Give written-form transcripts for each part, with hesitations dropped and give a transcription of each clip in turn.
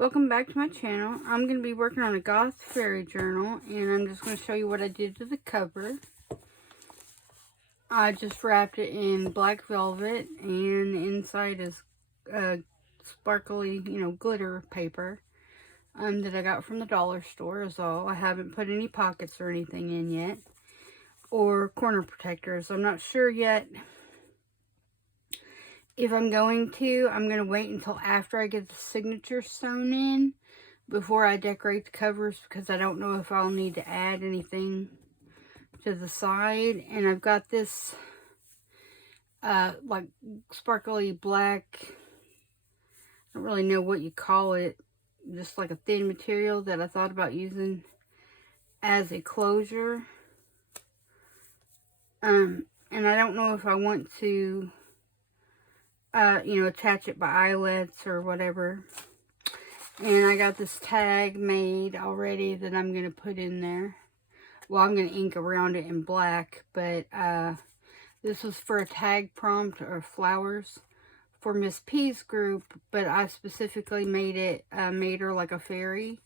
Welcome back to my channel. I'm going to be working on a Goth fairy journal, and I'm just going to show you what I did to the cover. I just wrapped it in black velvet, and the inside is sparkly, glitter paper that I got from the dollar store is all. I haven't put any pockets or anything in yet, or corner protectors. I'm not sure yet if I'm going to. I'm going to wait until after I get the signature sewn in before I decorate the covers, because I don't know if I'll need to add anything to the side. And I've got this like sparkly black, I don't really know what you call it, just like a thin material that I thought about using as a closure. And I don't know if I want to attach it by eyelets or whatever. And I got this tag made already that I'm going to put in there. Well, I'm going to ink around it in black, but this was for a tag prompt or flowers for Miss P's group, but I specifically made her like a fairy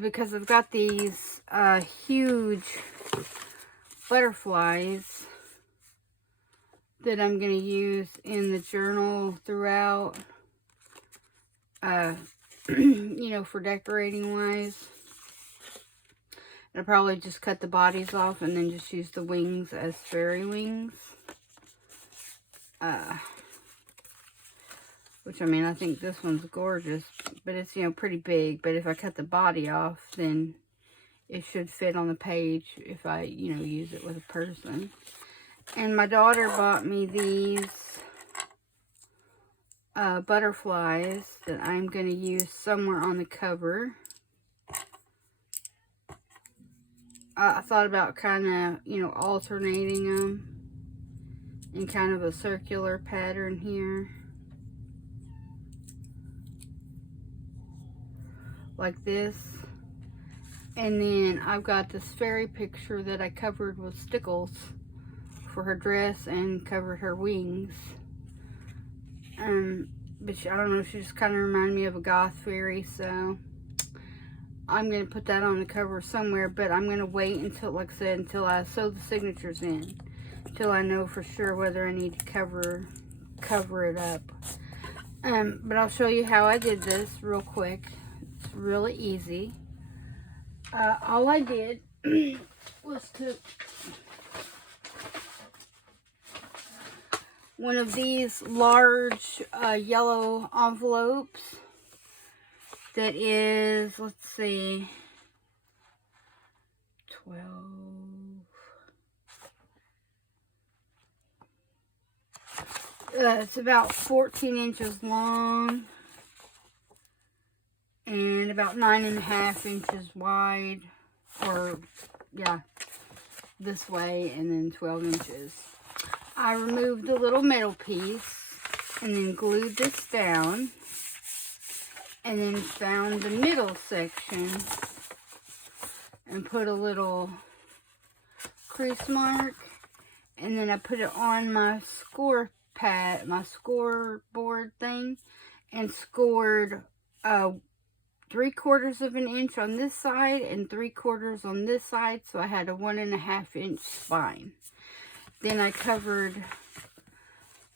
because I've got these huge butterflies that I'm going to use in the journal throughout, for decorating wise. I'll probably just cut the bodies off and then just use the wings as fairy wings. Which, I mean, I think this one's gorgeous, but it's, pretty big. But if I cut the body off, then it should fit on the page if I, use it with a person. And my daughter bought me these butterflies that I'm going to use somewhere on the cover. I thought about kind of, alternating them in kind of a circular pattern here. Like this. And then I've got this fairy picture that I covered with stickles for her dress and covered her wings. But I don't know, she just kind of reminded me of a goth fairy, so I'm going to put that on the cover somewhere. But I'm going to wait until, like I said, until I sew the signatures in, until I know for sure whether I need to cover it up. But I'll show you how I did this real quick. It's really easy. All I did was to one of these large yellow envelopes that is, let's see, 12. It's about 14 inches long and about 9.5 inches wide, or yeah, this way, and then 12 inches. I removed the little middle piece and then glued this down, and then found the middle section and put a little crease mark, and then I put it on my score pad, my scoreboard thing, and scored 3/4 of an inch on this side and 3/4 on this side, so I had a 1.5 inch spine. Then I covered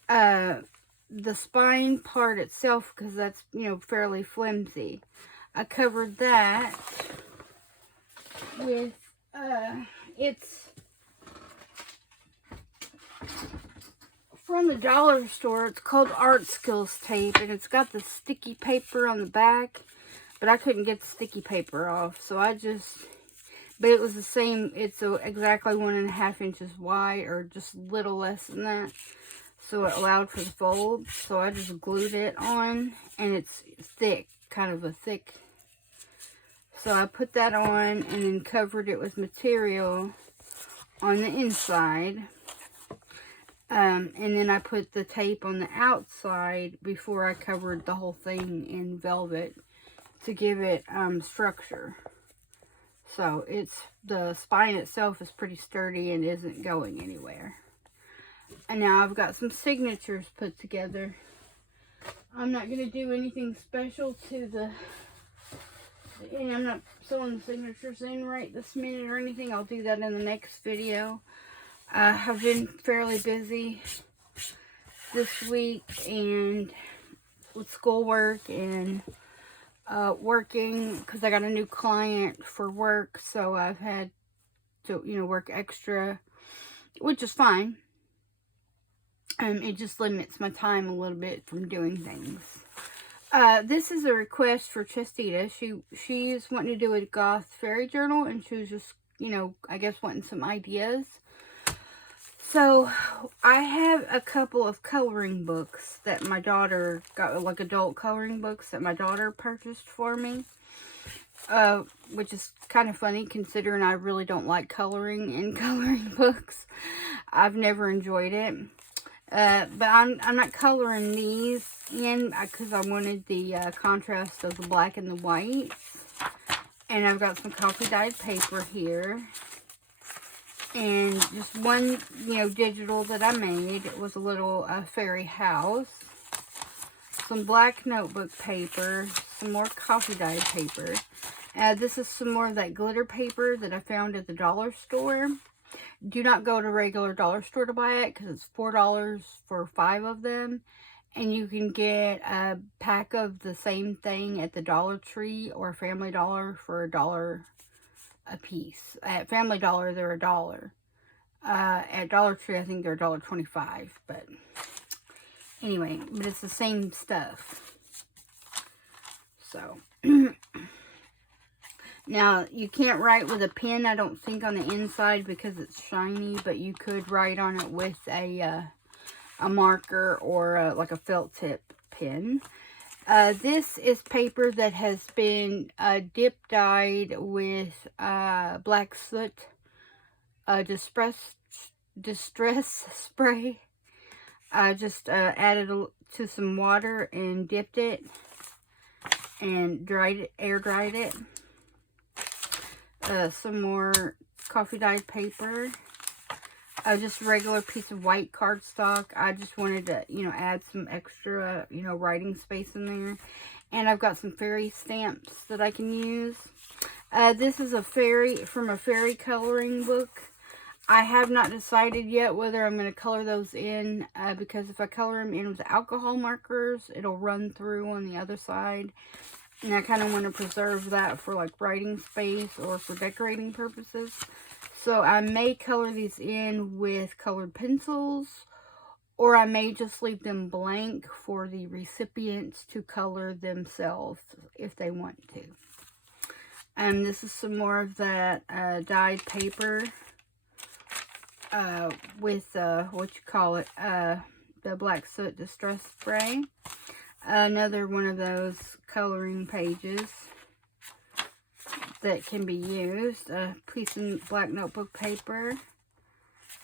the spine part itself, because that's, fairly flimsy. I covered that with, it's from the dollar store. It's called Art Skills tape, and it's got the sticky paper on the back, but I couldn't get the sticky paper off, so but it was the same. It's exactly 1.5 inches wide, or just a little less than that. So it allowed for the fold. So I just glued it on, and it's thick, kind of a thick. So I put that on and then covered it with material on the inside. And then I put the tape on the outside before I covered the whole thing in velvet to give it structure. So the spine itself is pretty sturdy and isn't going anywhere. And now I've got some signatures put together. I'm not going to do anything special to the end. I'm not sewing the signatures in right this minute or anything. I'll do that in the next video. I've been fairly busy this week and with schoolwork and working because I got a new client for work, so I've had to, work extra, which is fine. It just limits my time a little bit from doing things. This is a request for Chestita. She's wanting to do a Goth fairy journal, and she was just, I guess wanting some ideas. So, I have a couple of coloring books that my daughter got, like adult coloring books that my daughter purchased for me. Which is kind of funny considering I really don't like coloring in coloring books. I've never enjoyed it. But I'm not coloring these in because I wanted the contrast of the black and the white. And I've got some coffee dyed paper here. And just one, digital that I made. It was a little fairy house. Some black notebook paper. Some more coffee dyed paper. This is some more of that glitter paper that I found at the dollar store. Do not go to a regular dollar store to buy it because it's $4 for 5 of them. And you can get a pack of the same thing at the Dollar Tree or Family Dollar for $1 a piece. At Family Dollar, they're $1. At Dollar Tree, I think they're $1.25. But anyway, but it's the same stuff. So, now, you can't write with a pen, I don't think, on the inside because it's shiny, but you could write on it with a marker or like a felt tip pen. This is paper that has been dip dyed with black soot distress spray. I just added to some water and dipped it and air dried it. Some more coffee dyed paper. Just a regular piece of white cardstock. I just wanted to, add some extra, writing space in there. And I've got some fairy stamps that I can use. This is from a fairy coloring book. I have not decided yet whether I'm going to color those in. Because if I color them in with alcohol markers, it'll run through on the other side. And I kind of want to preserve that for like writing space or for decorating purposes. So I may color these in with colored pencils, or I may just leave them blank for the recipients to color themselves if they want to. And this is some more of that dyed paper with the black soot distress spray. Another one of those coloring pages that can be used. A piece of black notebook paper.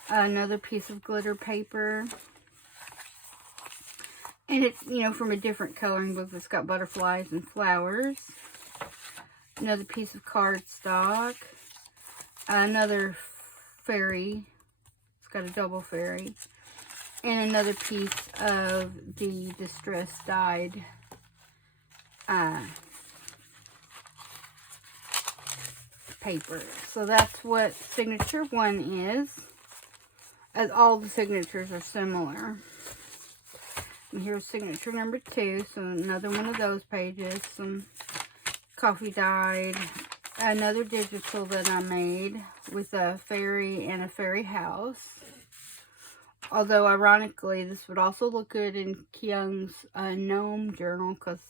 Another piece of glitter paper. And it's, from a different coloring book that's got butterflies and flowers. Another piece of cardstock. Another fairy. It's got a double fairy. And another piece of the distress dyed paper. So that's what signature 1 is. As all the signatures are similar. And here's signature number 2. So another one of those pages. Some coffee dyed. Another digital that I made with a fairy and a fairy house. Although, ironically, this would also look good in Kyung's gnome journal because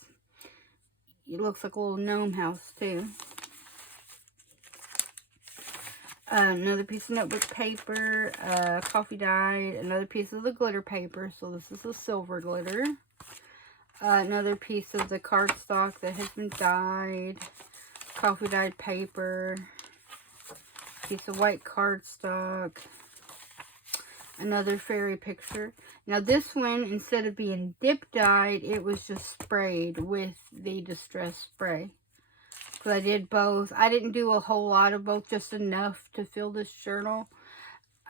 it looks like a little gnome house, too. Another piece of notebook paper, coffee dyed, another piece of the glitter paper. So, this is the silver glitter. Another piece of the cardstock that has been dyed, coffee dyed paper, piece of white cardstock. Another fairy picture. Now this one, instead of being dip dyed, it was just sprayed with the distress spray. So I did both. I didn't do a whole lot of both, just enough to fill this journal.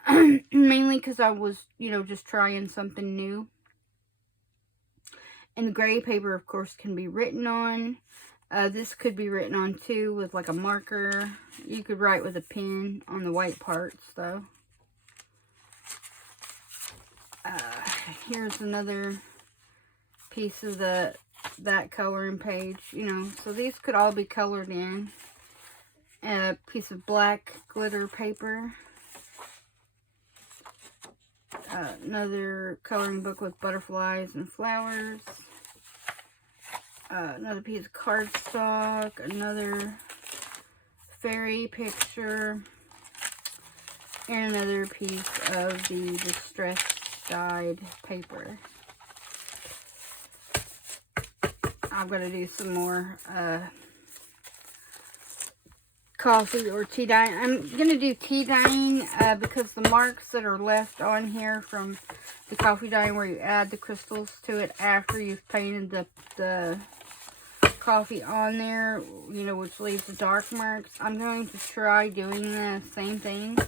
Mainly because I was, just trying something new. And the gray paper, of course, can be written on. This could be written on too with like a marker. You could write with a pen on the white parts though. Here's another piece of that coloring page, you know. So these could all be colored in. A piece of black glitter paper. Another coloring book with butterflies and flowers. Another piece of cardstock. Another fairy picture. And another piece of the distressed dyed paper. I'm going to do some more coffee or tea dyeing. I'm going to do tea dyeing because the marks that are left on here from the coffee dyeing where you add the crystals to it after you've painted the coffee on there, you know, which leaves the dark marks. I'm going to try doing the same thing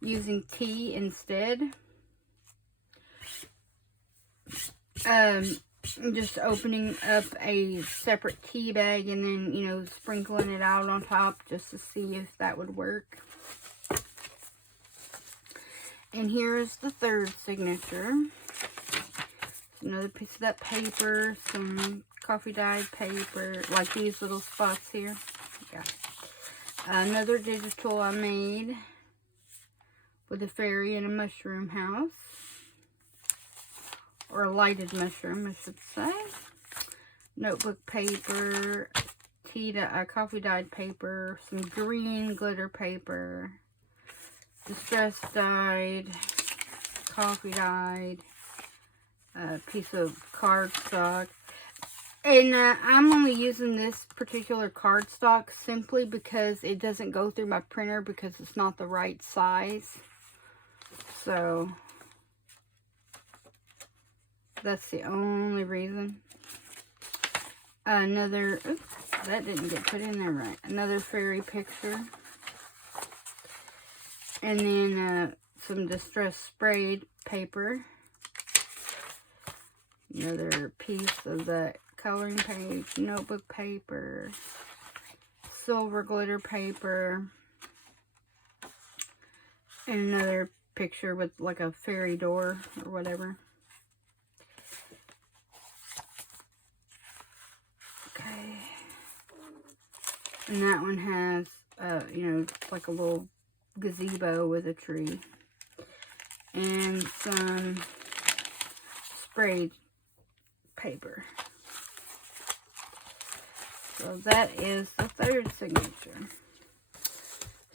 using tea instead. Just opening up a separate tea bag and then, you know, sprinkling it out on top just to see if that would work. And here's the third signature. Another piece of that paper, some coffee dyed paper, like these little spots here. Yeah. Another digital I made with a fairy in a mushroom house. Or a lighted mushroom, I should say. Notebook paper, coffee dyed paper, some green glitter paper, distress dyed, coffee dyed, a piece of cardstock. And I'm only using this particular cardstock simply because it doesn't go through my printer because it's not the right size. So that's the only reason. Another, oops, that didn't get put in there right. Another fairy picture. And then some distress sprayed paper. Another piece of that coloring page, notebook paper, silver glitter paper. And another picture with like a fairy door or whatever. And that one has, you know, like a little gazebo with a tree. And some sprayed paper. So that is the third signature.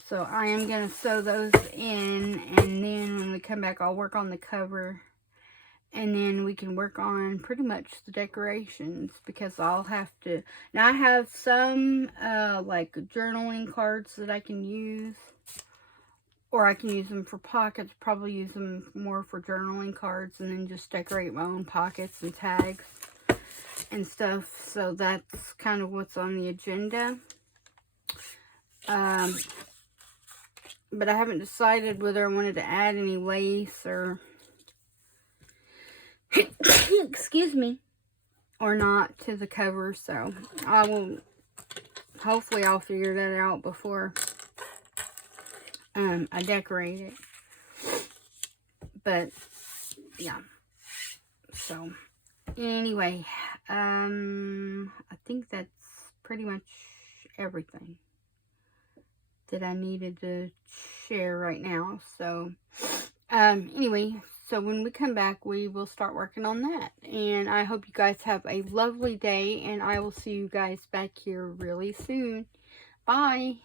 So I am going to sew those in. And then when we come back, I'll work on the cover. And then we can work on pretty much the decorations because I'll have to... Now I have some like journaling cards that I can use. Or I can use them for pockets. Probably use them more for journaling cards and then just decorate my own pockets and tags and stuff. So that's kind of what's on the agenda. But I haven't decided whether I wanted to add any lace or... excuse me, or not to the cover. So I will, hopefully I'll figure that out before I decorate it. But yeah, so anyway, I think that's pretty much everything that I needed to share right now. So anyway, so when we come back, we will start working on that. And I hope you guys have a lovely day. And I will see you guys back here really soon. Bye.